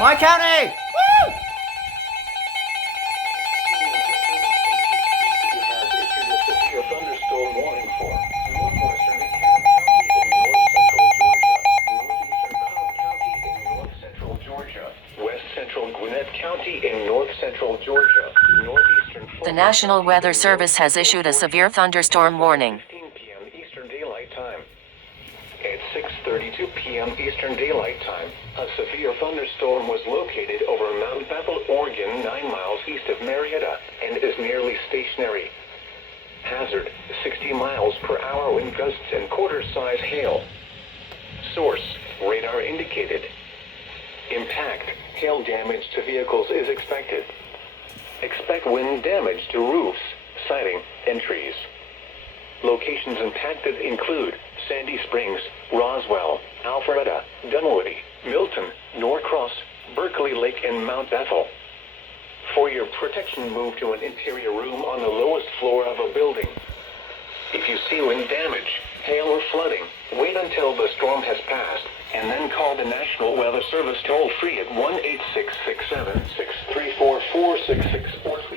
My county! Woo! Has issued a severe thunderstorm warning for northwestern DeKalb County in north central Georgia, northeastern Cobb County in north central Georgia, west central Gwinnett County in north central Georgia, northeastern The National Weather Service has issued a severe thunderstorm warning. 15 p.m. Eastern Daylight Time. At 6:32 p.m. Eastern Daylight Time, a severe thunderstorm was located over Mount Bethel, Oregon, 9 miles east of Marietta, and is nearly stationary. Hazard, 60 miles per hour wind gusts and quarter-size hail. Source, radar indicated. Impact, hail damage to vehicles is expected. Expect wind damage to roofs, siding, and trees. Locations impacted include Sandy Springs, Roswell, Alpharetta, Dunwoody, Milton, Norcross, Berkeley Lake, and Mount Bethel. For your protection, move to an interior room on the lowest floor of a building. If you see wind damage, hail, or flooding, wait until the storm has passed, and then call the National Weather Service toll-free at 1-866-7-634-466 or tweet